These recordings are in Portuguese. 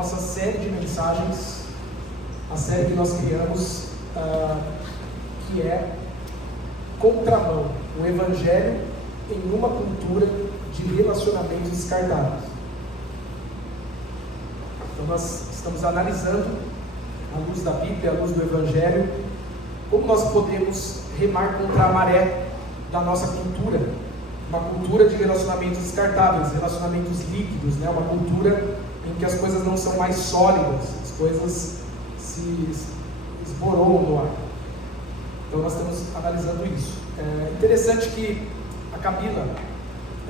nossa série de mensagens, a série que nós criamos, que é Contramão, o Evangelho em uma cultura de relacionamentos descartáveis. Então nós estamos analisando, à luz da Bíblia, à luz do Evangelho, como nós podemos remar contra a maré da nossa cultura, uma cultura de relacionamentos descartáveis, relacionamentos líquidos, né? Uma cultura em que as coisas não são mais sólidas, as coisas se esboroam no ar. Então nós estamos analisando isso. É interessante que a Camila,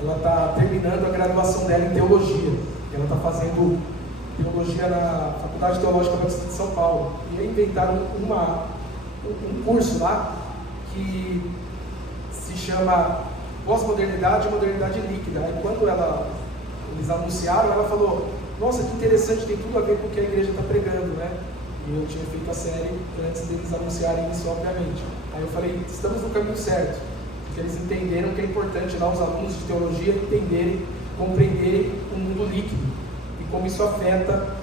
ela está terminando a graduação dela em teologia. Ela está fazendo teologia na Faculdade Teológica Batista de São Paulo. E aí inventaram um curso lá que se chama Pós-Modernidade e Modernidade Líquida. Aí quando eles anunciaram, ela falou: nossa, que interessante, tem tudo a ver com o que a igreja está pregando, né? E eu tinha feito a série antes deles anunciarem isso, obviamente. Aí eu falei: estamos no caminho certo, porque eles entenderam que é importante lá os alunos de teologia entenderem, compreenderem o mundo líquido e como isso afeta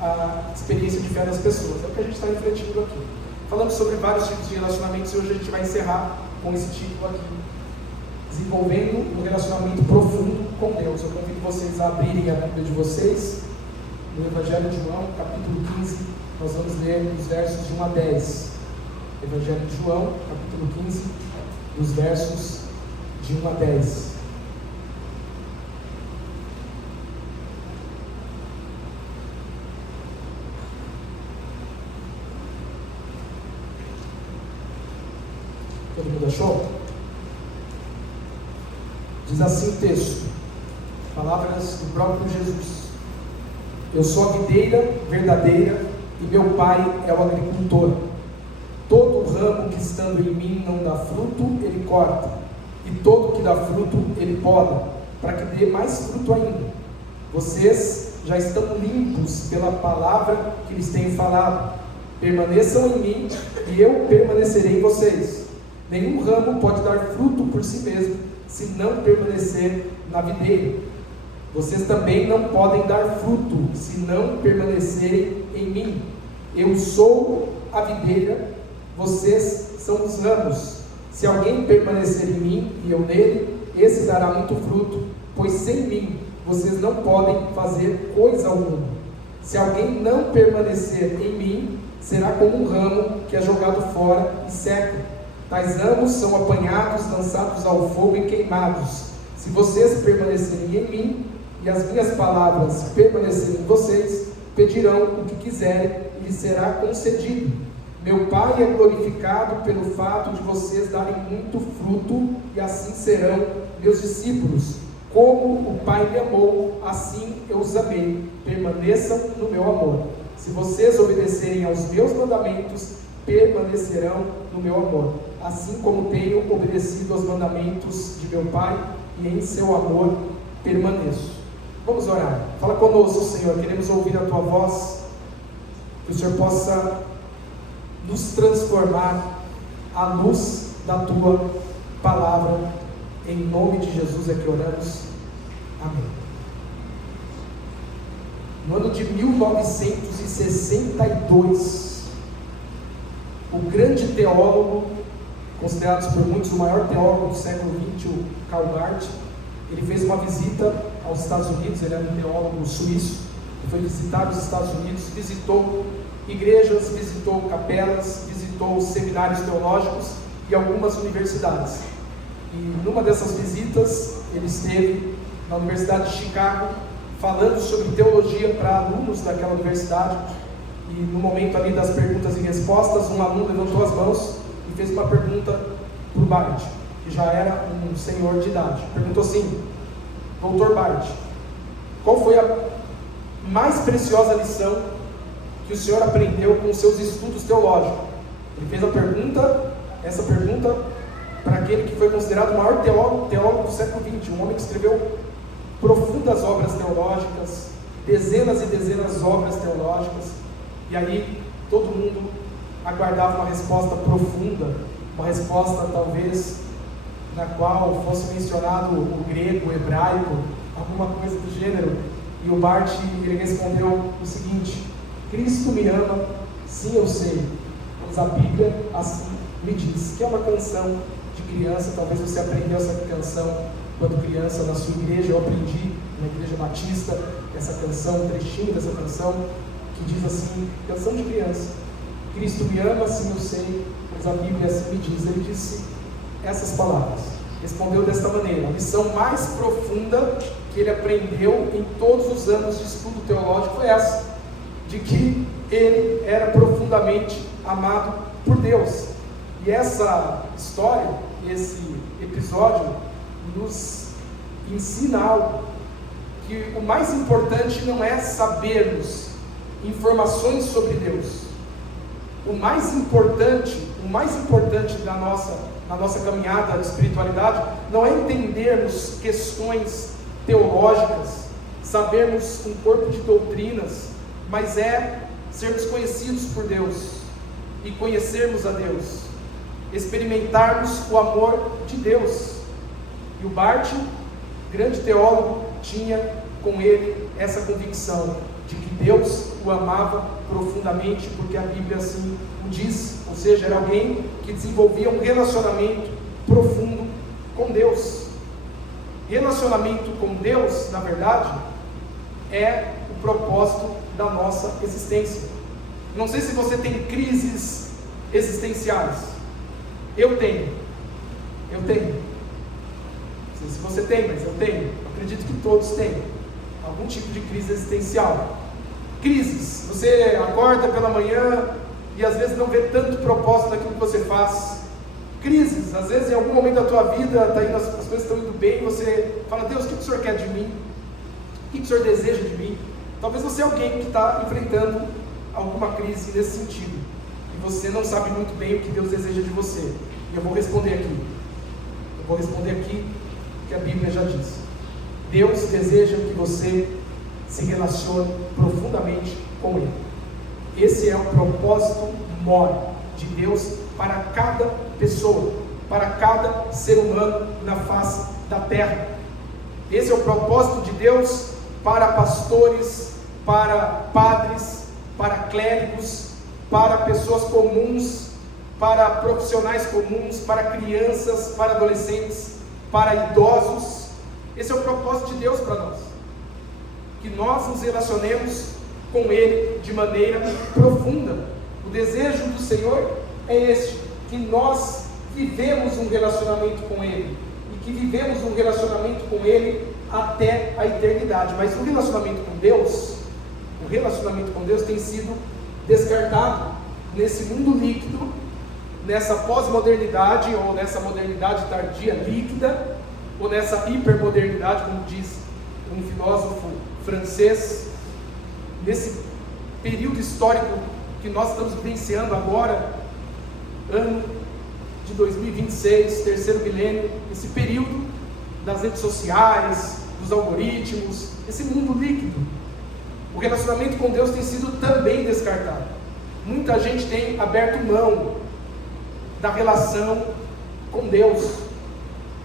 a experiência de fé das pessoas. É o que a gente está refletindo aqui. Falamos sobre vários tipos de relacionamentos e hoje a gente vai encerrar com esse título aqui: desenvolvendo um relacionamento profundo com Deus. Eu convido vocês a abrirem a Bíblia de vocês no Evangelho de João, capítulo 15. Nós vamos ler os versos de 1 a 10. Evangelho de João, capítulo 15, dos versos de 1 a 10. Todo mundo achou? Diz assim o texto, palavras do próprio Jesus: eu sou a videira verdadeira e meu pai é o agricultor. Todo ramo que estando em mim não dá fruto, ele corta, e todo que dá fruto, ele poda, para que dê mais fruto ainda. Vocês já estão limpos pela palavra que lhes tenho falado. Permaneçam em mim e eu permanecerei em vocês. Nenhum ramo pode dar fruto por si mesmo, se não permanecer na videira. Vocês também não podem dar fruto, se não permanecerem em mim. Eu sou a videira, vocês são os ramos. Se alguém permanecer em mim e eu nele, esse dará muito fruto, pois sem mim vocês não podem fazer coisa alguma. Se alguém não permanecer em mim, será como um ramo que é jogado fora e seca. Tais ramos são apanhados, lançados ao fogo e queimados. Se vocês permanecerem em mim e as minhas palavras permanecerem em vocês, pedirão o que quiserem e lhes será concedido. Meu Pai é glorificado pelo fato de vocês darem muito fruto, e assim serão meus discípulos. Como o Pai me amou, assim eu os amei. Permaneçam no meu amor. Se vocês obedecerem aos meus mandamentos, permanecerão no meu amor, assim como tenho obedecido aos mandamentos de meu Pai, e em seu amor permaneço. Vamos orar. Fala conosco, Senhor, queremos ouvir a Tua voz, que o Senhor possa nos transformar à luz da Tua palavra. Em nome de Jesus é que oramos. Amém. No ano de 1962, o grande teólogo, considerado por muitos o maior teólogo do século XX, o Karl Barth, ele fez uma visita aos Estados Unidos. Ele era um teólogo suíço, ele foi visitar os Estados Unidos, visitou igrejas, visitou capelas, visitou seminários teológicos e algumas universidades. E numa dessas visitas, ele esteve na Universidade de Chicago, falando sobre teologia para alunos daquela universidade. E no momento ali das perguntas e respostas, um aluno levantou as mãos e fez uma pergunta para o Barth, que já era um senhor de idade. Perguntou assim: Doutor Barth, qual foi a mais preciosa lição que o senhor aprendeu com os seus estudos teológicos? Ele fez essa pergunta para aquele que foi considerado o maior teólogo do século XX, um homem que escreveu profundas obras teológicas, dezenas e dezenas de obras teológicas. E aí todo mundo aguardava uma resposta profunda, uma resposta talvez na qual fosse mencionado o grego, o hebraico, alguma coisa do gênero. E o Bart, ele respondeu o seguinte: Cristo me ama, sim eu sei, pois a Bíblia assim me diz. Que é uma canção de criança. Talvez você aprendeu essa canção quando criança na sua igreja. Eu aprendi na igreja batista essa canção, um trechinho dessa canção, que diz assim, canção de criança: Cristo me ama, sim eu sei, pois a Bíblia assim me diz. Ele disse essas palavras, respondeu desta maneira. A lição mais profunda que ele aprendeu em todos os anos de estudo teológico foi essa, de que ele era profundamente amado por Deus. E essa história, esse episódio, nos ensina algo, que o mais importante não é sabermos informações sobre Deus. O mais importante na nossa caminhada de espiritualidade não é entendermos questões teológicas, sabermos um corpo de doutrinas, mas é sermos conhecidos por Deus e conhecermos a Deus, experimentarmos o amor de Deus. E o Bart, grande teólogo, tinha com ele essa convicção de que Deus o amava profundamente, porque a Bíblia assim o diz. Ou seja, era alguém que desenvolvia um relacionamento profundo com Deus. Relacionamento com Deus, na verdade, é o propósito da nossa existência. Não sei se você tem crises existenciais. Eu tenho. Não sei se você tem, mas eu tenho. Eu acredito que todos têm algum tipo de crise existencial. Crises, você acorda pela manhã e às vezes não vê tanto propósito naquilo que você faz. Crises, às vezes em algum momento da tua vida as coisas estão indo bem, você fala: Deus, o que o Senhor quer de mim? O que o Senhor deseja de mim? Talvez você é alguém que está enfrentando alguma crise nesse sentido, e você não sabe muito bem o que Deus deseja de você. E eu vou responder aqui o que a Bíblia já diz. Deus deseja que você se relacione profundamente com Ele. Esse é o propósito maior de Deus para cada pessoa, para cada ser humano na face da terra. Esse é o propósito de Deus para pastores, para padres, para clérigos, para pessoas comuns, para profissionais comuns, para crianças, para adolescentes, para idosos. Esse é o propósito de Deus para nós, que nós nos relacionemos com Ele de maneira profunda. O desejo do Senhor é este, que nós vivemos um relacionamento com Ele, e que vivemos um relacionamento com Ele até a eternidade. Mas o relacionamento com Deus tem sido descartado nesse mundo líquido, nessa pós-modernidade, ou nessa modernidade tardia líquida, ou nessa hipermodernidade, como diz um filósofo francês. Nesse período histórico que nós estamos vivenciando agora, ano de 2026, terceiro milênio, esse período das redes sociais, dos algoritmos, esse mundo líquido, o relacionamento com Deus tem sido também descartado. Muita gente tem aberto mão da relação com Deus,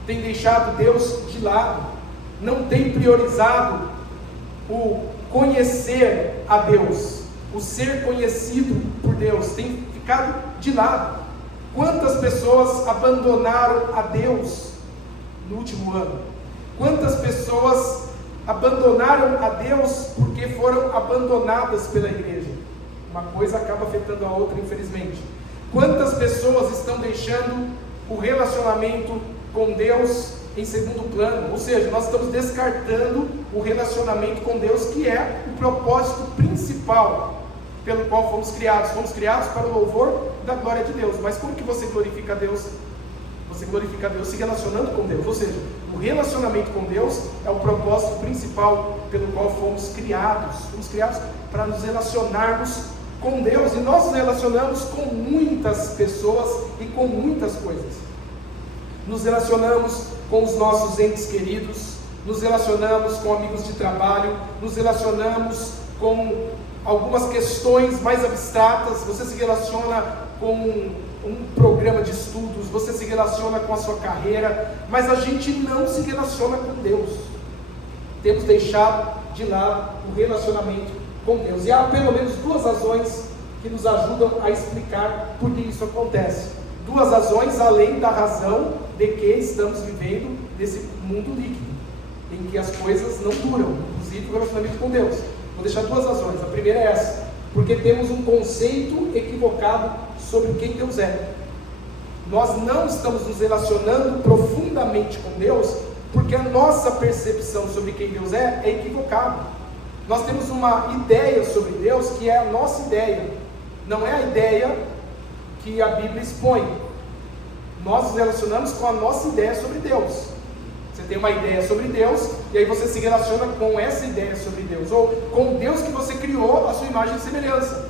tem deixado Deus de lado, não tem priorizado o conhecer a Deus, o ser conhecido por Deus, tem ficado de lado. Quantas pessoas abandonaram a Deus no último ano? Quantas pessoas abandonaram a Deus porque foram abandonadas pela igreja? Uma coisa acaba afetando a outra, infelizmente. Quantas pessoas estão deixando o relacionamento com Deus em segundo plano? Ou seja, nós estamos descartando o relacionamento com Deus, que é o propósito principal pelo qual fomos criados. Fomos criados para o louvor da glória de Deus. Mas como que você glorifica a Deus? Você glorifica a Deus se relacionando com Deus. Ou seja, o relacionamento com Deus é o propósito principal pelo qual fomos criados. Fomos criados para nos relacionarmos com Deus, e nós nos relacionamos com muitas pessoas e com muitas coisas. Nos relacionamos com os nossos entes queridos, nos relacionamos com amigos de trabalho, nos relacionamos com algumas questões mais abstratas. Você se relaciona com um programa de estudos, você se relaciona com a sua carreira, mas a gente não se relaciona com Deus. Temos deixado de lado o relacionamento com Deus. E há pelo menos duas razões que nos ajudam a explicar por que isso acontece. Duas razões além da razão de que estamos vivendo nesse mundo líquido, em que as coisas não duram, inclusive o relacionamento com Deus. Vou deixar duas razões. A primeira é essa: porque temos um conceito equivocado sobre quem Deus é. Nós não estamos nos relacionando profundamente com Deus porque a nossa percepção sobre quem Deus é equivocada. Nós temos uma ideia sobre Deus que é a nossa ideia, não é a ideia que a Bíblia expõe. Nós nos relacionamos com a nossa ideia sobre Deus. Você tem uma ideia sobre Deus, e aí você se relaciona com essa ideia sobre Deus, ou com Deus que você criou a sua imagem e semelhança.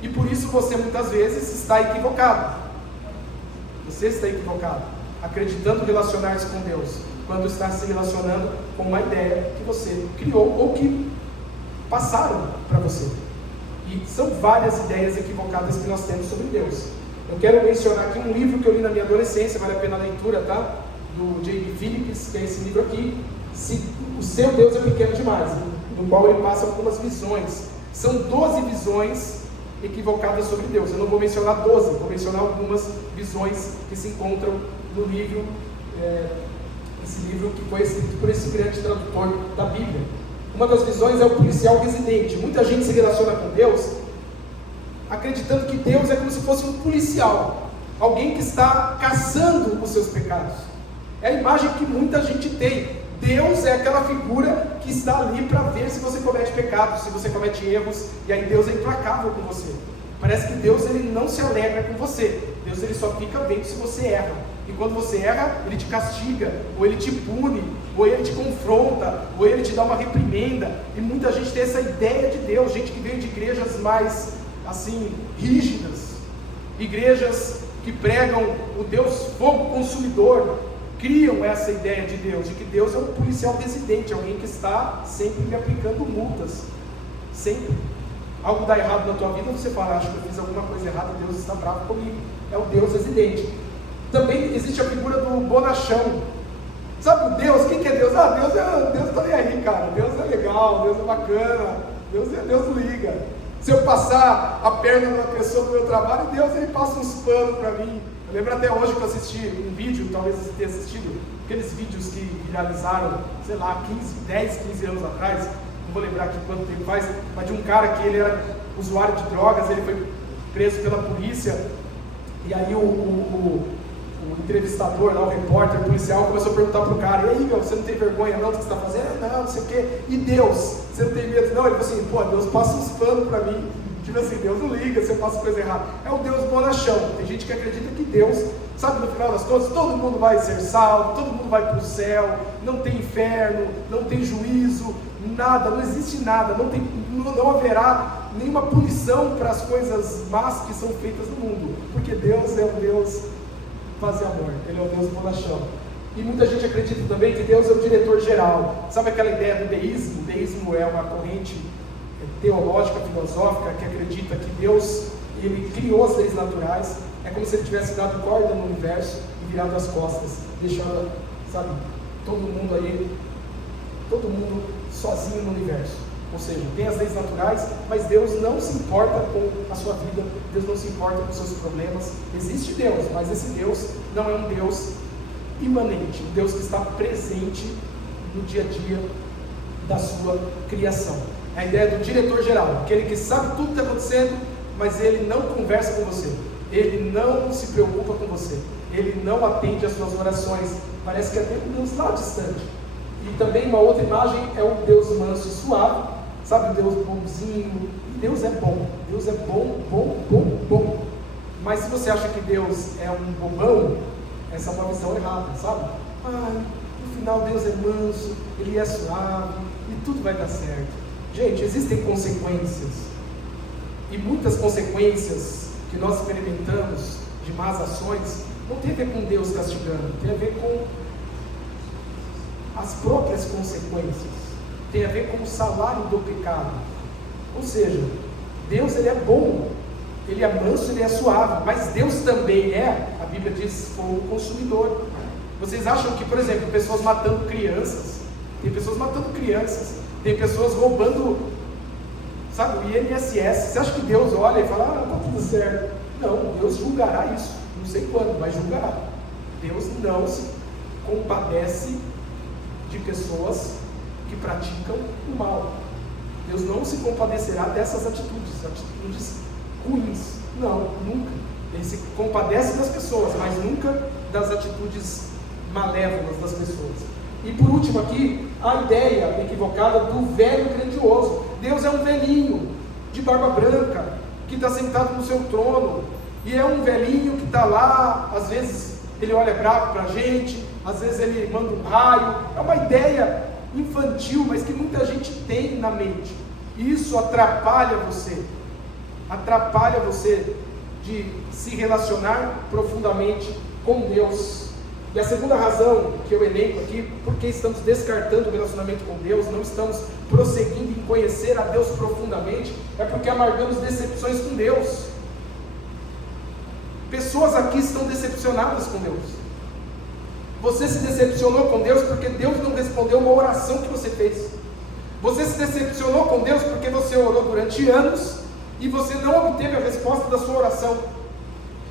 E por isso você muitas vezes está equivocado. Você está equivocado, acreditando relacionar-se com Deus, quando está se relacionando com uma ideia que você criou, ou que passaram para você. E são várias ideias equivocadas que nós temos sobre Deus. Eu quero mencionar aqui um livro que eu li na minha adolescência, vale a pena a leitura, tá? Do J.B. Phillips, que é esse livro aqui, O Seu Deus é Pequeno Demais, no qual ele passa algumas visões. São 12 visões equivocadas sobre Deus. Eu não vou mencionar 12, vou mencionar algumas visões que se encontram no livro, esse livro que foi escrito por esse grande tradutor da Bíblia. Uma das visões é o policial residente. Muita gente se relaciona com Deus acreditando que Deus é como se fosse um policial, alguém que está caçando os seus pecados. É a imagem que muita gente tem. Deus é aquela figura que está ali para ver se você comete pecados, se você comete erros, e aí Deus é implacável com você. Parece que Deus ele não se alegra com você. Deus ele só fica vendo se você erra. E quando você erra, ele te castiga, ou ele te pune, ou ele te confronta, ou ele te dá uma reprimenda. E muita gente tem essa ideia de Deus, gente que veio de igrejas mais assim, rígidas, igrejas que pregam o Deus fogo consumidor, criam essa ideia de Deus, de que Deus é um policial residente, alguém que está sempre me aplicando multas, sempre. Algo dá errado na tua vida, você fala, acho que eu fiz alguma coisa errada, Deus está bravo comigo. É o Deus residente. Também existe a figura do bonachão. Sabe o Deus? Quem que é Deus? Deus está nem aí, cara. Deus é legal, Deus é bacana, Deus liga. Se eu passar a perna numa pessoa do meu trabalho, Deus ele passa uns panos para mim. Eu lembro até hoje que eu assisti um vídeo, talvez você tenha assistido, aqueles vídeos que viralizaram, sei lá, 10, 15 anos atrás, não vou lembrar aqui quanto tempo faz, mas de um cara que ele era usuário de drogas, ele foi preso pela polícia, e aí o entrevistador, lá, o repórter, o policial, começou a perguntar pro cara, e aí, meu, você não tem vergonha não do que você está fazendo? Não sei o quê. E Deus, você não tem medo? Não, ele falou assim, pô, Deus passa uns panos para mim. Tipo assim, Deus não liga se eu faço coisa errada. É o Deus bonachão. Tem gente que acredita que Deus, sabe, no final das contas, todo mundo vai ser salvo, todo mundo vai para o céu, não tem inferno, não tem juízo, nada, não existe nada, não haverá nenhuma punição para as coisas más que são feitas no mundo, porque Deus é o Deus paz e amor, Ele é o Deus bonachão. E muita gente acredita também que Deus é o diretor geral. Sabe aquela ideia do deísmo? O deísmo é uma corrente teológica, filosófica, que acredita que Deus, ele criou as leis naturais, é como se ele tivesse dado corda no universo e virado as costas, deixando, sabe, todo mundo sozinho no universo. Ou seja, tem as leis naturais, mas Deus não se importa com a sua vida, Deus não se importa com os seus problemas. Existe Deus, mas esse Deus não é um Deus imanente, um Deus que está presente no dia a dia da sua criação. A ideia do diretor geral, aquele que sabe tudo que está acontecendo, mas ele não conversa com você, ele não se preocupa com você, ele não atende às suas orações, parece que é até um Deus lá distante. E também uma outra imagem é o Deus manso e suave, sabe, o Deus bonzinho. E Deus é bom, Deus é bom. Mas se você acha que Deus é um bobão, essa é uma visão errada, sabe? No final Deus é manso, Ele é suave e tudo vai dar certo. Gente, existem consequências, e muitas consequências que nós experimentamos de más ações não tem a ver com Deus castigando, tem a ver com as próprias consequências, tem a ver com o salário do pecado. Ou seja, Deus ele é bom, Ele é manso, Ele é suave, mas Deus também é, a Bíblia diz, fogo consumidor. Vocês acham que, por exemplo, pessoas matando crianças, tem pessoas matando crianças, Tem pessoas roubando, sabe, o INSS. Você acha que Deus olha e fala, tá tudo certo? Não, Deus julgará isso. Não sei quando, mas julgará. Deus não se compadece de pessoas que praticam o mal. Deus não se compadecerá dessas atitudes ruins. Não, nunca. Ele se compadece das pessoas, mas nunca das atitudes malévolas das pessoas. E por último aqui, a ideia equivocada do velho grandioso. Deus é um velhinho de barba branca que está sentado no seu trono, e é um velhinho que está lá, às vezes ele olha bravo para a gente, às vezes ele manda um raio. É uma ideia infantil, mas que muita gente tem na mente. E isso atrapalha você de se relacionar profundamente com Deus. E a segunda razão que eu elenco aqui, porque estamos descartando o relacionamento com Deus, não estamos prosseguindo em conhecer a Deus profundamente, é porque amargamos decepções com Deus. Pessoas aqui estão decepcionadas com Deus. Você se decepcionou com Deus porque Deus não respondeu uma oração que você fez. Você se decepcionou com Deus porque você orou durante anos e você não obteve a resposta da sua oração.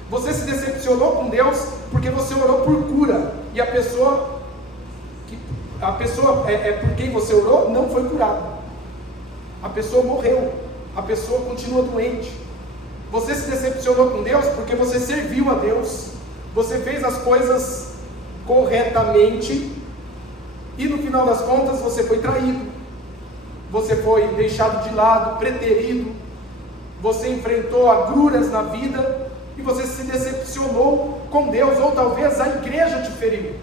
Você se decepcionou com Deus porque você orou por cura e a pessoa por quem você orou não foi curada. A pessoa morreu, a pessoa continua doente. Você se decepcionou com Deus porque você serviu a Deus, você fez as coisas corretamente e no final das contas você foi traído, você foi deixado de lado, preterido, você enfrentou agruras na vida e você se decepcionou com Deus, ou talvez a igreja te feriu,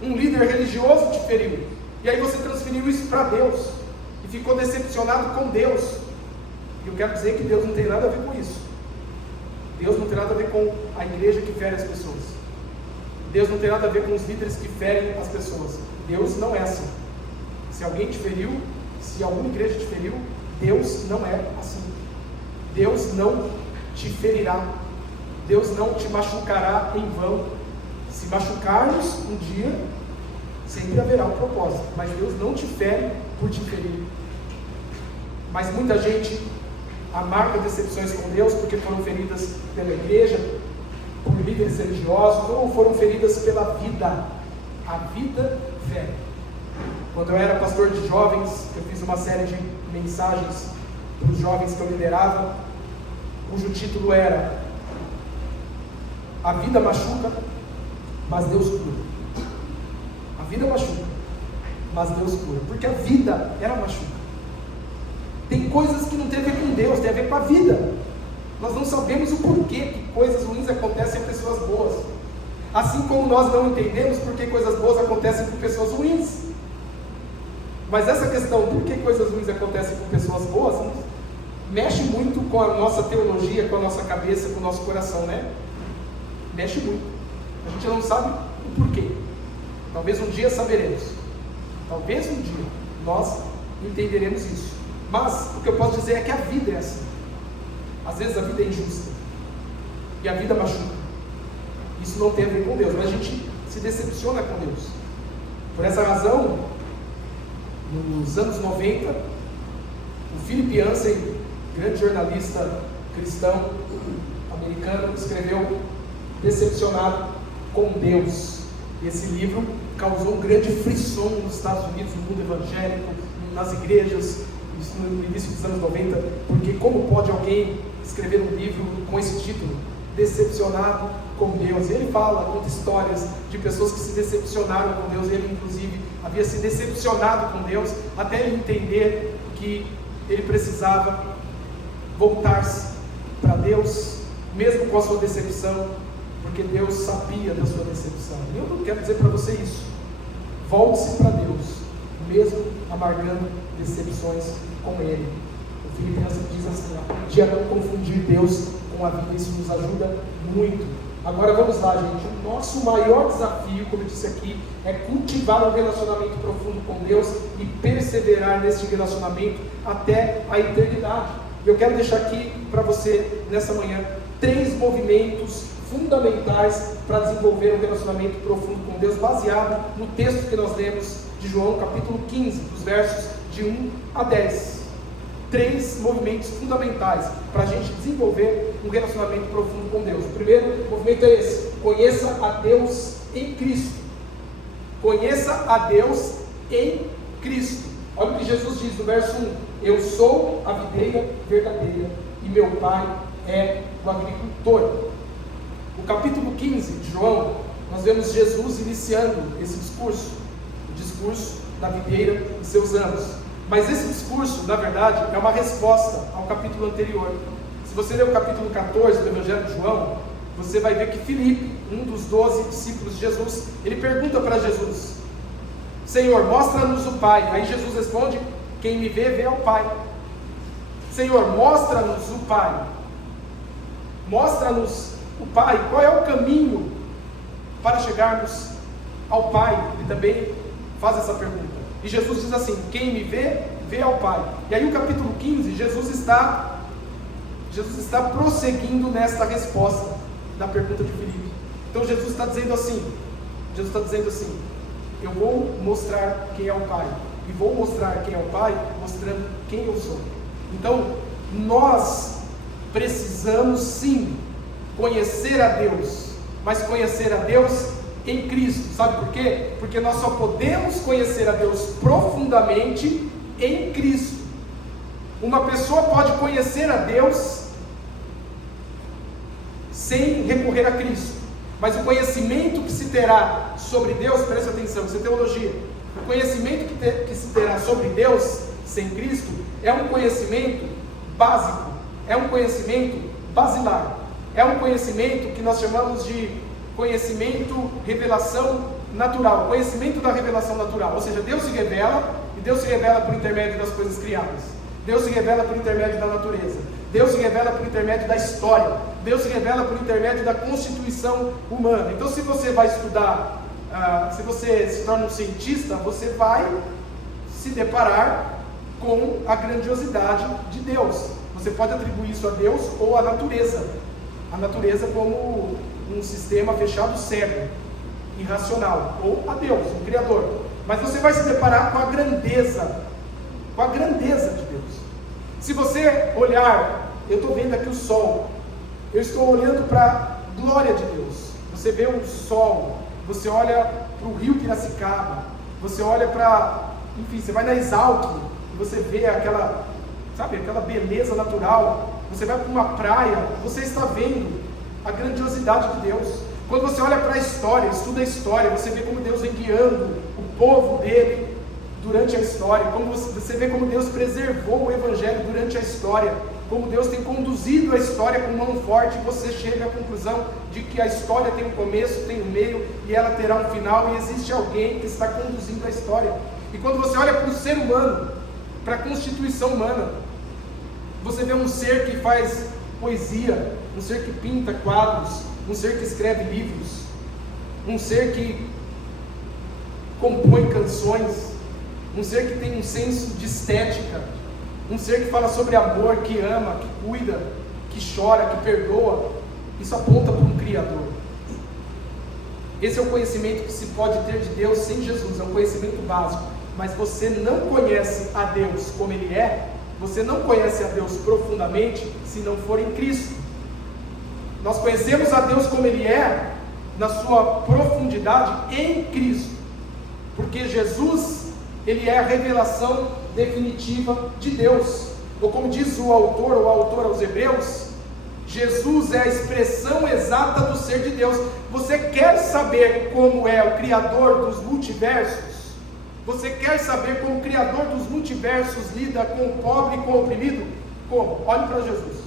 um líder religioso te feriu, e aí você transferiu isso para Deus e ficou decepcionado com Deus. E eu quero dizer que Deus não tem nada a ver com isso. Deus não tem nada a ver com a igreja que fere as pessoas. Deus não tem nada a ver com os líderes que ferem as pessoas. Deus não é assim. Se alguém te feriu, se alguma igreja te feriu, Deus não é assim. Deus não te ferirá. Deus não te machucará em vão. Se machucarmos um dia, sempre haverá um propósito, mas Deus não te fere por te ferir. Mas muita gente amarga decepções com Deus porque foram feridas pela igreja, por líderes religiosos, ou foram feridas pela vida. A vida fere. Quando eu era pastor de jovens, eu fiz uma série de mensagens para os jovens que eu liderava, cujo título era A Vida Machuca, mas Deus cura. A vida machuca, mas Deus cura, porque a vida, ela machuca. Tem coisas que não tem a ver com Deus, tem a ver com a vida. Nós não sabemos o porquê que coisas ruins acontecem a pessoas boas, assim como nós não entendemos por que coisas boas acontecem com pessoas ruins. Mas essa questão, por que coisas ruins acontecem com pessoas boas, mexe muito com a nossa teologia, com a nossa cabeça, com o nosso coração, né? Mexe muito. A gente não sabe o porquê. Talvez um dia saberemos. Talvez um dia nós entenderemos isso. Mas o que eu posso dizer é que a vida é assim. Às vezes a vida é injusta. E a vida machuca. Isso não tem a ver com Deus, mas a gente se decepciona com Deus. Por essa razão, nos anos 90, o Philip Yancey, grande jornalista cristão americano, escreveu Decepcionado com Deus. E esse livro causou um grande frisson nos Estados Unidos, no mundo evangélico, nas igrejas, isso no início dos anos 90, porque como pode alguém escrever um livro com esse título, Decepcionado com Deus? Ele conta histórias de pessoas que se decepcionaram com Deus. Ele inclusive havia se decepcionado com Deus, até ele entender que ele precisava voltar-se para Deus, mesmo com a sua decepção, porque Deus sabia da sua decepção. E eu não quero dizer para você isso. Volte-se para Deus, mesmo amargando decepções com Ele. O Filipenses diz assim, de a não confundir Deus com a vida. Isso nos ajuda muito. Agora vamos lá, gente. O nosso maior desafio, como eu disse aqui, é cultivar um relacionamento profundo com Deus e perseverar nesse relacionamento até a eternidade. Eu quero deixar aqui para você, nessa manhã, 3 movimentos fundamentais para desenvolver um relacionamento profundo com Deus, baseado no texto que nós lemos de João, capítulo 15, dos versos de 1 a 10. 3 movimentos fundamentais para a gente desenvolver um relacionamento profundo com Deus. O primeiro movimento é esse: conheça a Deus em Cristo. Conheça a Deus em Cristo. Olha o que Jesus diz no verso 1: eu sou a videira verdadeira e meu Pai é o agricultor. No capítulo 15 de João, nós vemos Jesus iniciando esse discurso, o discurso da videira e seus ramos. Mas esse discurso, na verdade, é uma resposta ao capítulo anterior. Se você ler o capítulo 14 do Evangelho de João, você vai ver que Filipe, um dos 12 discípulos de Jesus, ele pergunta para Jesus: Senhor, mostra-nos o Pai. Aí Jesus responde: quem me vê, vê ao Pai. Senhor, mostra-nos o Pai. Mostra-nos o Pai. Qual é o caminho para chegarmos ao Pai? Ele também faz essa pergunta. E Jesus diz assim: quem me vê, vê ao Pai. E aí o capítulo 15, Jesus está prosseguindo nesta resposta da pergunta de Filipe. Então Jesus está dizendo assim, eu vou mostrar quem é o Pai, e vou mostrar quem é o Pai, mostrando quem eu sou. Então, nós precisamos sim conhecer a Deus, mas conhecer a Deus em Cristo. Sabe por quê? Porque nós só podemos conhecer a Deus profundamente em Cristo. Uma pessoa pode conhecer a Deus sem recorrer a Cristo, mas o conhecimento que se terá sobre Deus, preste atenção, isso é teologia. O conhecimento que se terá sobre Deus sem Cristo é um conhecimento básico, é um conhecimento basilar, é um conhecimento que nós chamamos de conhecimento, revelação natural, conhecimento da revelação natural. Ou seja, Deus se revela, e Deus se revela por intermédio das coisas criadas. Deus se revela por intermédio da natureza. Deus se revela por intermédio da história. Deus se revela por intermédio da constituição humana. Então, se você vai estudar, se você se torna um cientista, você vai se deparar com a grandiosidade de Deus. Você pode atribuir isso a Deus ou à natureza. A natureza como um sistema fechado cego, irracional, ou a Deus, um Criador. Mas você vai se deparar com a grandeza de Deus. Se você olhar, eu estou vendo aqui o sol, eu estou olhando para a glória de Deus. Você vê o sol, você olha para o rio Piracicaba, você olha para, enfim, você vai na Exalc, e você vê aquela beleza natural. Você vai para uma praia, você está vendo a grandiosidade de Deus. Quando você olha para a história, estuda a história, você vê como Deus vem guiando o povo dele durante a história, como você vê como Deus preservou o Evangelho durante a história, como Deus tem conduzido a história com mão forte, e você chega à conclusão de que a história tem um começo, tem um meio, e ela terá um final, e existe alguém que está conduzindo a história. E quando você olha para o ser humano, para a constituição humana, você vê um ser que faz poesia, um ser que pinta quadros, um ser que escreve livros, um ser que compõe canções, um ser que tem um senso de estética, um ser que fala sobre amor, que ama, que cuida, que chora, que perdoa. Isso aponta para um Criador. Esse é o conhecimento que se pode ter de Deus sem Jesus, é um conhecimento básico. Mas você não conhece a Deus como Ele é, você não conhece a Deus profundamente se não for em Cristo. Nós conhecemos a Deus como Ele é, na sua profundidade em Cristo, porque Jesus, Ele é a revelação definitiva de Deus, ou como diz o autor aos Hebreus, Jesus é a expressão exata do ser de Deus. Você quer saber como é o Criador dos multiversos? Você quer saber como o Criador dos multiversos lida com o pobre e com o oprimido? Como? Olhe para Jesus.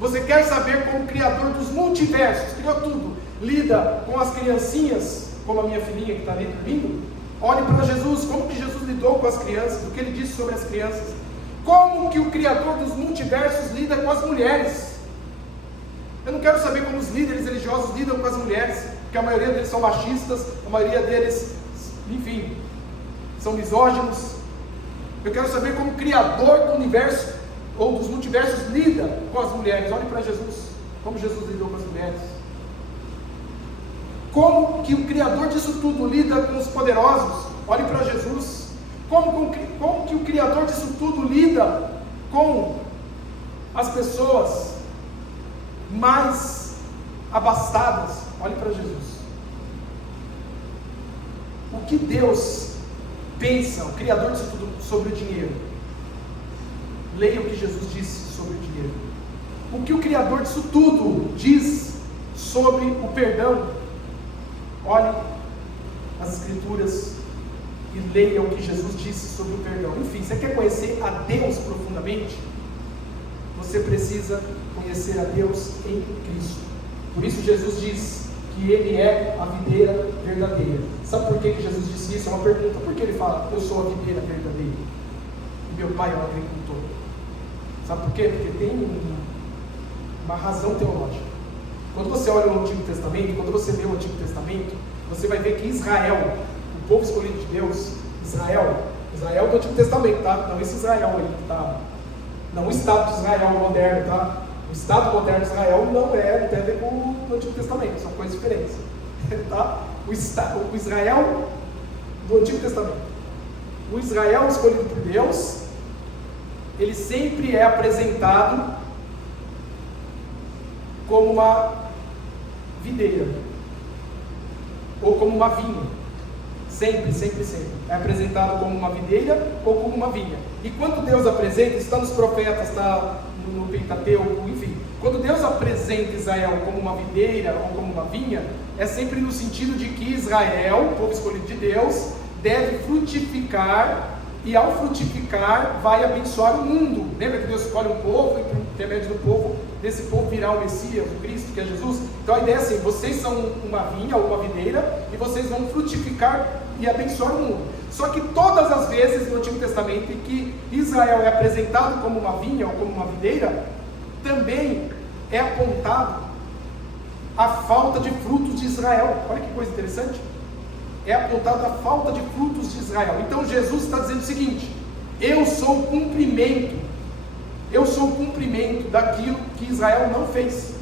Você quer saber como o Criador dos multiversos, criou tudo, lida com as criancinhas, como a minha filhinha que está ali dormindo? Olhe para Jesus, como que Jesus lidou com as crianças, o que Ele disse sobre as crianças. Como que o Criador dos multiversos lida com as mulheres? Eu não quero saber como os líderes religiosos lidam com as mulheres, porque a maioria deles são machistas, a maioria deles, enfim, são misóginos. Eu quero saber como o Criador do universo, ou dos multiversos, lida com as mulheres. Olhe para Jesus, como Jesus lidou com as mulheres. Como que o Criador disso tudo lida com os poderosos? Olhe para Jesus. Como que o Criador disso tudo lida com as pessoas mais abastadas? Olhe para Jesus. O que Deus pensa, o Criador disso tudo, sobre o dinheiro? Leia o que Jesus disse sobre o dinheiro. O que o Criador disso tudo diz sobre o perdão? Olhe as Escrituras e leia o que Jesus disse sobre o perdão. Enfim, você quer conhecer a Deus profundamente? Você precisa conhecer a Deus em Cristo. Por isso Jesus diz que Ele é a videira verdadeira. Sabe por que Jesus disse isso? É uma pergunta. Por que Ele fala, eu sou a videira verdadeira e meu Pai é o agricultor? Sabe por quê? Porque tem uma razão teológica. Quando você olha o Antigo Testamento, quando você lê o Antigo Testamento, você vai ver que Israel, o povo escolhido de Deus, Israel do Antigo Testamento, tá? Não esse Israel aí que tá, não o Estado de Israel moderno, tá? O Estado moderno de Israel não tem a ver com o Antigo Testamento, são coisas diferentes, tá? O Israel do Antigo Testamento, o Israel escolhido por Deus, ele sempre é apresentado como uma videira ou como uma vinha. Sempre é apresentado como uma videira ou como uma vinha. E quando Deus apresenta, está nos profetas, está no Pentateuco, enfim, quando Deus apresenta Israel como uma videira ou como uma vinha, é sempre no sentido de que Israel, o povo escolhido de Deus, deve frutificar, e ao frutificar vai abençoar o mundo. Lembra que Deus escolhe um povo e por intermédio do povo, desse povo virá o Messias, o Cristo, que é Jesus? Então a ideia é assim, vocês são uma vinha ou uma videira e vocês vão frutificar e abençoar o mundo. Só que todas as vezes no Antigo Testamento em que Israel é apresentado como uma vinha ou como uma videira, também é apontado a falta de frutos de Israel. Olha que coisa interessante. É apontada a falta de frutos de Israel. Então Jesus está dizendo o seguinte: eu sou o cumprimento daquilo que Israel não fez.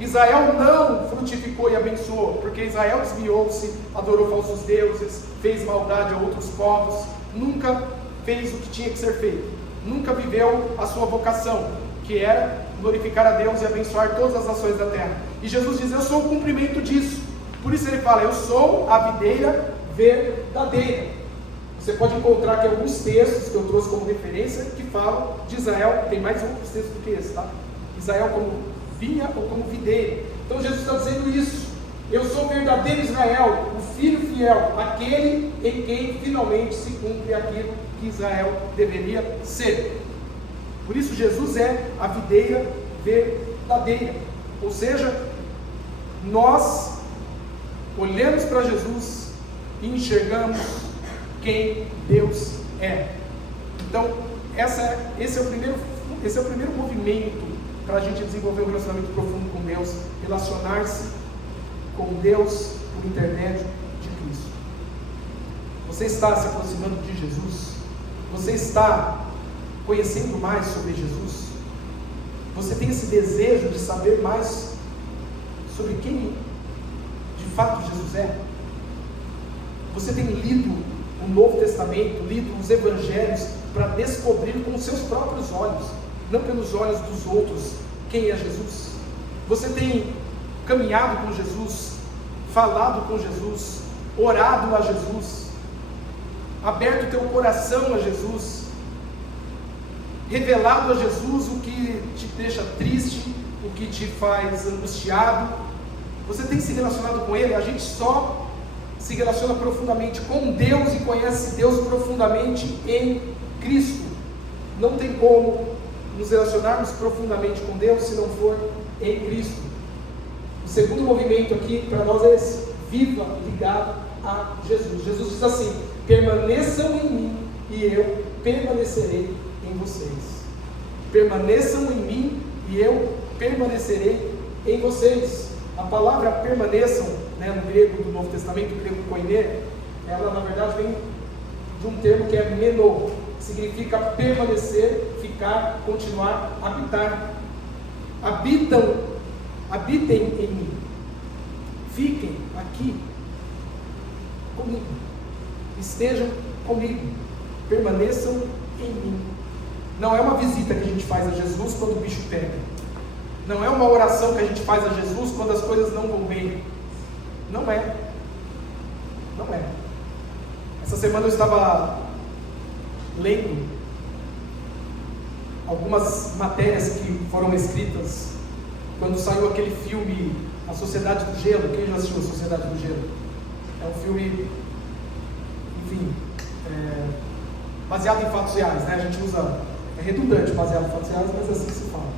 Israel não frutificou e abençoou, porque Israel desviou-se, adorou falsos deuses, fez maldade a outros povos, nunca fez o que tinha que ser feito, nunca viveu a sua vocação, que era glorificar a Deus e abençoar todas as nações da terra. E Jesus diz: eu sou o cumprimento disso. Por isso ele fala: eu sou a videira verdadeira. Você pode encontrar aqui alguns textos que eu trouxe como referência que falam de Israel. Tem mais outros textos do que esse, tá? Israel como vinha ou como videira. Então Jesus está dizendo isso: eu sou o verdadeiro Israel, o filho fiel, aquele em quem finalmente se cumpre aquilo que Israel deveria ser. Por isso Jesus é a videira verdadeira. Ou seja, nós olhamos para Jesus e enxergamos quem Deus é. Então, esse é o primeiro movimento para a gente desenvolver um relacionamento profundo com Deus, relacionar-se com Deus por intermédio de Cristo. Você está se aproximando de Jesus? Você está conhecendo mais sobre Jesus? Você tem esse desejo de saber mais sobre quem de fato Jesus é? Você tem lido o Novo Testamento, lido os Evangelhos para descobrir com os seus próprios olhos, não pelos olhos dos outros, quem é Jesus? Você tem caminhado com Jesus, falado com Jesus, orado a Jesus, aberto o teu coração a Jesus, revelado a Jesus o que te deixa triste, o que te faz angustiado? Você tem se relacionado com Ele? A gente só se relaciona profundamente com Deus e conhece Deus profundamente em Cristo. Não tem como nos relacionarmos profundamente com Deus se não for em Cristo. O segundo movimento aqui para nós é esse: viva ligado a Jesus. Jesus diz assim: permaneçam em mim e eu permanecerei em vocês. Permaneçam em mim e eu permanecerei em vocês. A palavra permaneçam, no grego do Novo Testamento, o grego koiné, ela na verdade vem de um termo que é meno, que significa permanecer, ficar, continuar, habitar. Habitem em mim, fiquem aqui comigo, estejam comigo. permaneçam em mim. Não é uma visita que a gente faz a Jesus quando o bicho pega. Não é uma oração que a gente faz a Jesus quando as coisas não vão bem. Não é. Não é. Essa semana eu estava lendo algumas matérias que foram escritas quando saiu aquele filme A Sociedade do Gelo. Quem já assistiu A Sociedade do Gelo? É um filme, enfim, baseado em fatos reais, né? A gente usa, é redundante baseado em fatos reais, mas é assim que se fala.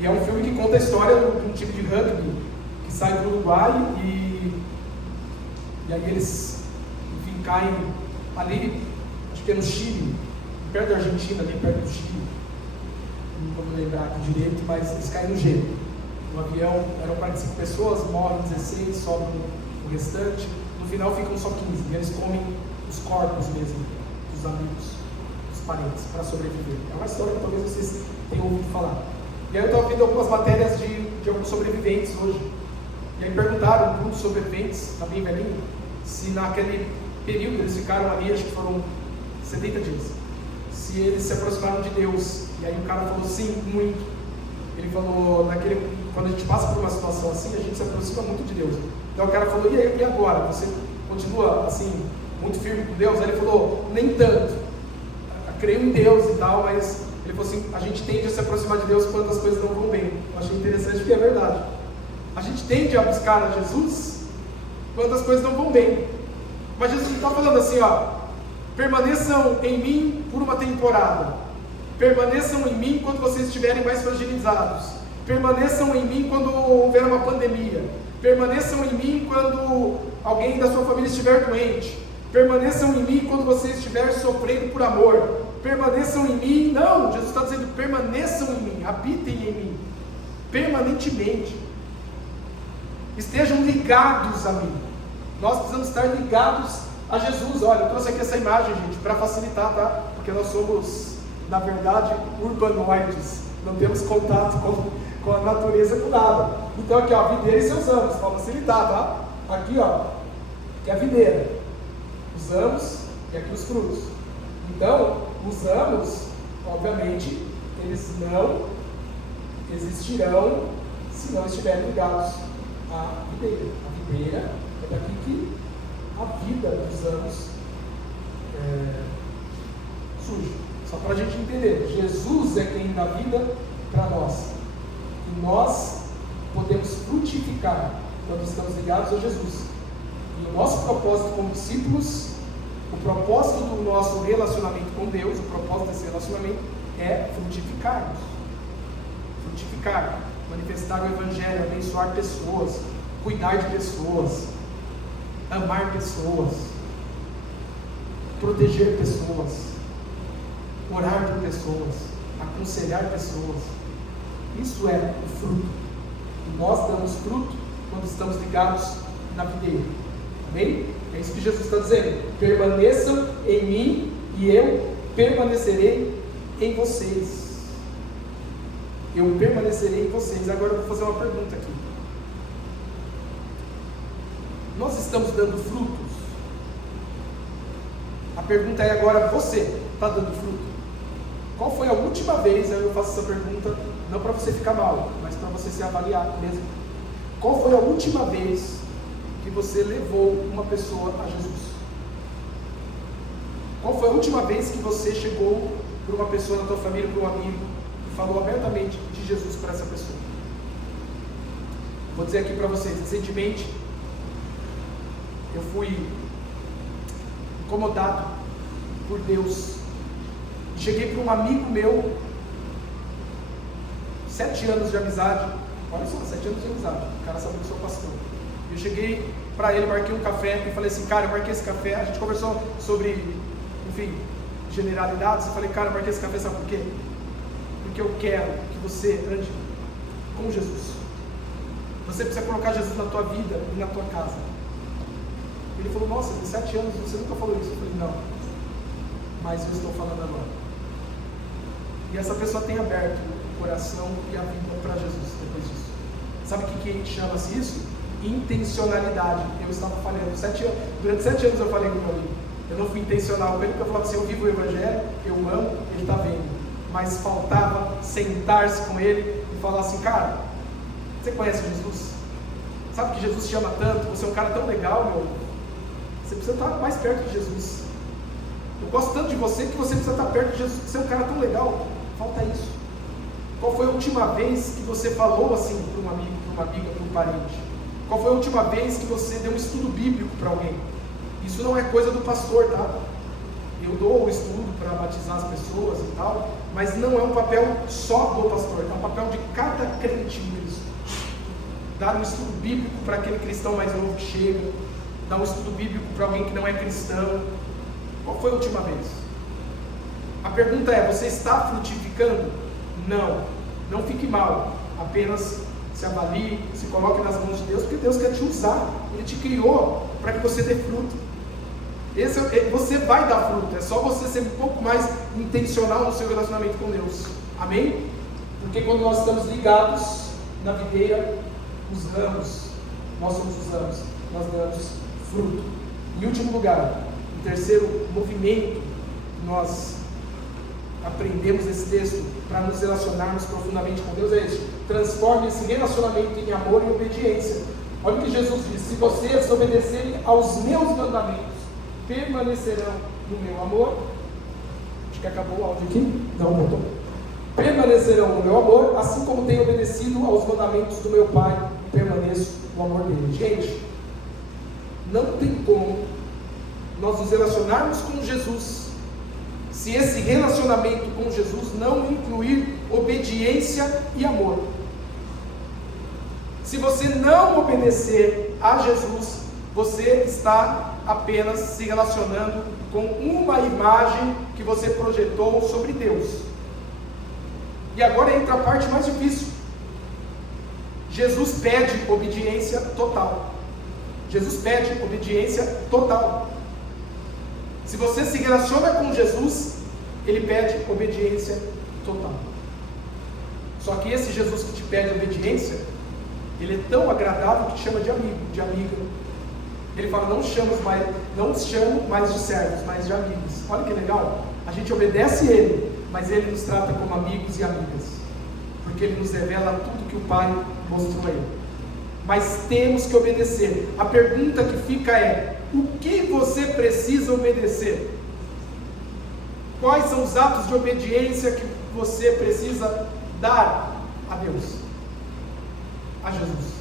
E é um filme que conta a história de um time de rugby que sai do Uruguai e aí eles, enfim, caem ali, acho que é no Chile, perto da Argentina, ali perto do Chile. Não vou me lembrar aqui direito, mas eles caem no gelo. O avião, eram 45 pessoas, morrem 16, sobem o restante. No final ficam só 15, e eles comem os corpos mesmo, dos amigos, dos parentes, para sobreviver. É uma história que talvez vocês tenham ouvido falar. E aí eu estava vendo algumas matérias de alguns sobreviventes hoje. E aí perguntaram um grupo de sobreviventes, tá bem velhinho, se naquele período eles ficaram ali, acho que foram 70 dias, se eles se aproximaram de Deus. E aí o cara falou, sim, muito. Ele falou, quando a gente passa por uma situação assim, a gente se aproxima muito de Deus. Então o cara falou, e agora? Você continua assim, muito firme com Deus? Aí ele falou, nem tanto. Eu creio em Deus e tal, mas ele falou assim, a gente tende a se aproximar de Deus quando as coisas não vão bem. Eu achei interessante porque é verdade. A gente tende a buscar a Jesus quando as coisas não vão bem. Mas Jesus não está falando assim, ó, permaneçam em mim por uma temporada. Permaneçam em mim quando vocês estiverem mais fragilizados. Permaneçam em mim quando houver uma pandemia. Permaneçam em mim quando alguém da sua família estiver doente. Permaneçam em mim quando você estiver sofrendo por amor. Permaneçam em mim. Não, Jesus está dizendo, permaneçam em mim, habitem em mim, permanentemente. Estejam ligados a mim. Nós precisamos estar ligados a Jesus. Olha, eu trouxe aqui essa imagem, gente, para facilitar, tá? Porque nós somos, na verdade, urbanoides. Não temos contato com a natureza, com nada. Então aqui, ó, a videira e seus ramos, para facilitar, tá? Aqui, ó, que é a videira. Os ramos e aqui os frutos. Então, os ramos, obviamente, eles não existirão se não estiverem ligados à videira. A videira é daqui que a vida dos ramos surge. Só para a gente entender, Jesus é quem dá vida para nós. E nós podemos frutificar quando estamos ligados a Jesus. E o nosso propósito como discípulos, o propósito do nosso relacionamento com Deus, o propósito desse relacionamento é frutificarmos. Frutificar, manifestar o Evangelho, abençoar pessoas, cuidar de pessoas, amar pessoas, proteger pessoas, orar por pessoas, aconselhar pessoas. Isso é o fruto. E nós damos fruto quando estamos ligados na videira. Amém? É isso que Jesus está dizendo. Permaneçam em mim e eu permanecerei em vocês. Eu permanecerei em vocês. Agora eu vou fazer uma pergunta aqui. Nós estamos dando frutos? A pergunta é agora, você está dando fruto? Qual foi a última vez, aí eu faço essa pergunta, não para você ficar mal, mas para você se avaliar mesmo. Qual foi a última vez que você levou uma pessoa a Jesus? Qual foi a última vez que você chegou para uma pessoa na tua família, para um amigo, e falou abertamente de Jesus para essa pessoa? Vou dizer aqui para vocês, recentemente, eu fui incomodado por Deus. Cheguei para um amigo meu, 7 anos de amizade, olha só, 7 anos de amizade, o cara sabe que eu sou pastor. Eu cheguei para ele, marquei um café e falei assim, cara, eu marquei esse café, a gente conversou sobre, enfim, generalidades. Eu falei, cara, eu marquei esse café, sabe por quê? Porque eu quero que você ande com Jesus. Você precisa colocar Jesus na tua vida e na tua casa. Ele falou, nossa, tem 7 anos, você nunca falou isso. Eu falei, não, mas eu estou falando agora. E essa pessoa tem aberto o coração e a vida para Jesus depois disso. Sabe o que chama-se isso? Intencionalidade. Eu estava falhando. Durante 7 anos eu falei com meu amigo. Eu não fui intencional com ele, porque eu falava assim, eu vivo o Evangelho, eu amo, ele está vendo. Mas faltava sentar-se com ele e falar assim, cara, você conhece Jesus? Sabe que Jesus te ama tanto? Você é um cara tão legal, meu. Você precisa estar mais perto de Jesus. Eu gosto tanto de você que você precisa estar perto de Jesus. Você é um cara tão legal. Falta isso. Qual foi a última vez que você falou assim para um amigo, para uma amiga, para um parente? Qual foi a última vez que você deu um estudo bíblico para alguém? Isso não é coisa do pastor, tá? Eu dou o estudo para batizar as pessoas e tal, mas não é um papel só do pastor, é um papel de cada crente em Cristo. Dar um estudo bíblico para aquele cristão mais novo que chega, dar um estudo bíblico para alguém que não é cristão. Qual foi a última vez? A pergunta é, você está frutificando? Não, não fique mal, apenas se avalie, se coloque nas mãos de Deus, porque Deus quer te usar, Ele te criou para que você dê fruto. Você vai dar fruto, é só você ser um pouco mais intencional no seu relacionamento com Deus, amém? Porque quando nós estamos ligados na videira, os ramos, nós somos os ramos, nós damos fruto. Em último lugar, o terceiro movimento que nós aprendemos nesse texto para nos relacionarmos profundamente com Deus é este: transforme esse relacionamento em amor e obediência. Olha o que Jesus disse: se vocês obedecerem aos meus mandamentos, permanecerão no meu amor. Acho que acabou o áudio aqui? Não, voltou. Permanecerão no meu amor, assim como tenho obedecido aos mandamentos do meu Pai, permaneço no amor dele. Gente, não tem como nós nos relacionarmos com Jesus se esse relacionamento com Jesus não incluir obediência e amor. Se você não obedecer a Jesus, você está apenas se relacionando com uma imagem que você projetou sobre Deus. E agora entra a parte mais difícil. Jesus pede obediência total. Jesus pede obediência total. Se você se relaciona com Jesus, Ele pede obediência total. Só que esse Jesus que te pede obediência, Ele é tão agradável que te chama de amigo, de amiga. Ele fala, não chamo mais de servos, mas de amigos. Olha que legal, a gente obedece Ele, mas Ele nos trata como amigos e amigas, porque Ele nos revela tudo que o Pai mostrou a Ele. Mas temos que obedecer. A pergunta que fica é, o que você precisa obedecer? Quais são os atos de obediência que você precisa dar a Deus? A Jesus.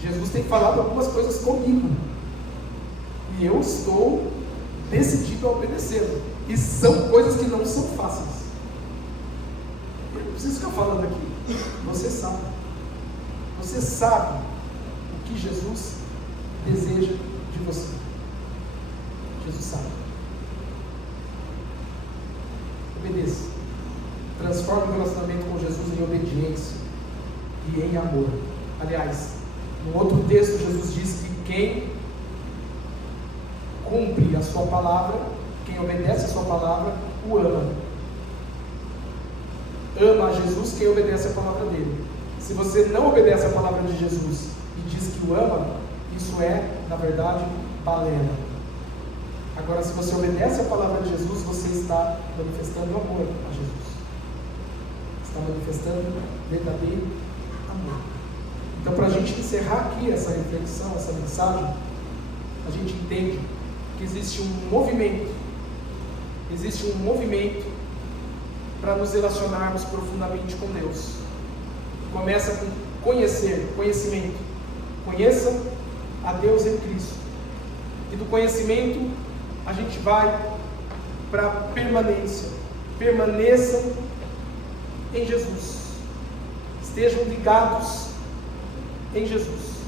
Jesus tem falado algumas coisas comigo, e eu estou decidido a obedecê-lo, e são coisas que não são fáceis. Eu não preciso ficar falando aqui, você sabe o que Jesus deseja de você. Jesus sabe. Obedeça. Transforme o relacionamento com Jesus em obediência e em amor. Aliás, no outro texto Jesus diz que quem cumpre a sua palavra, quem obedece a sua palavra, o ama. Ama a Jesus quem obedece a palavra dele. Se você não obedece a palavra de Jesus e diz que o ama, isso é, na verdade, balela. Agora, se você obedece a palavra de Jesus, você está manifestando amor a Jesus. Está manifestando verdadeiro amor. Então, para a gente encerrar aqui essa reflexão, essa mensagem, a gente entende que existe um movimento para nos relacionarmos profundamente com Deus. Começa com conhecimento. Conheça a Deus em Cristo. E do conhecimento a gente vai para a permanência. Permaneçam em Jesus. Estejam ligados em Jesus.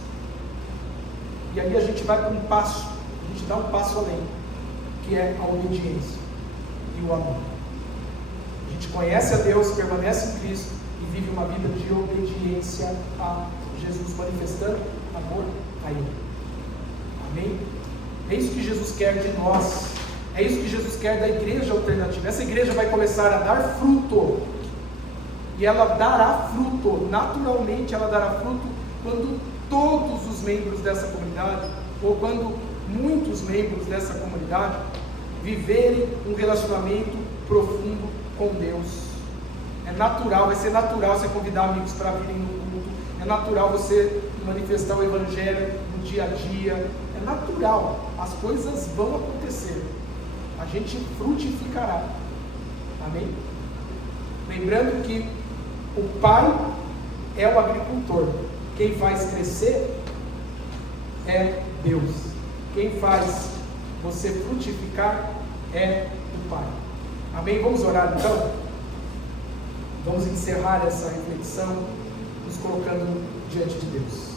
E aí a gente vai para um passo, a gente dá um passo além, que é a obediência e o amor. A gente conhece a Deus, permanece em Cristo e vive uma vida de obediência a Jesus, manifestando amor a Ele. Amém? É isso que Jesus quer de nós. É isso que Jesus quer da igreja alternativa. Essa igreja vai começar a dar fruto. E ela dará fruto, naturalmente ela dará fruto quando todos os membros dessa comunidade, ou quando muitos membros dessa comunidade viverem um relacionamento profundo com Deus. É natural, vai ser natural você convidar amigos para virem no culto, é natural você manifestar o Evangelho no dia a dia, é natural, as coisas vão acontecer, a gente frutificará, amém? Lembrando que o pai é o agricultor, quem faz crescer é Deus, quem faz você frutificar é o pai, amém? Vamos orar então? Vamos encerrar essa reflexão nos colocando diante de Deus.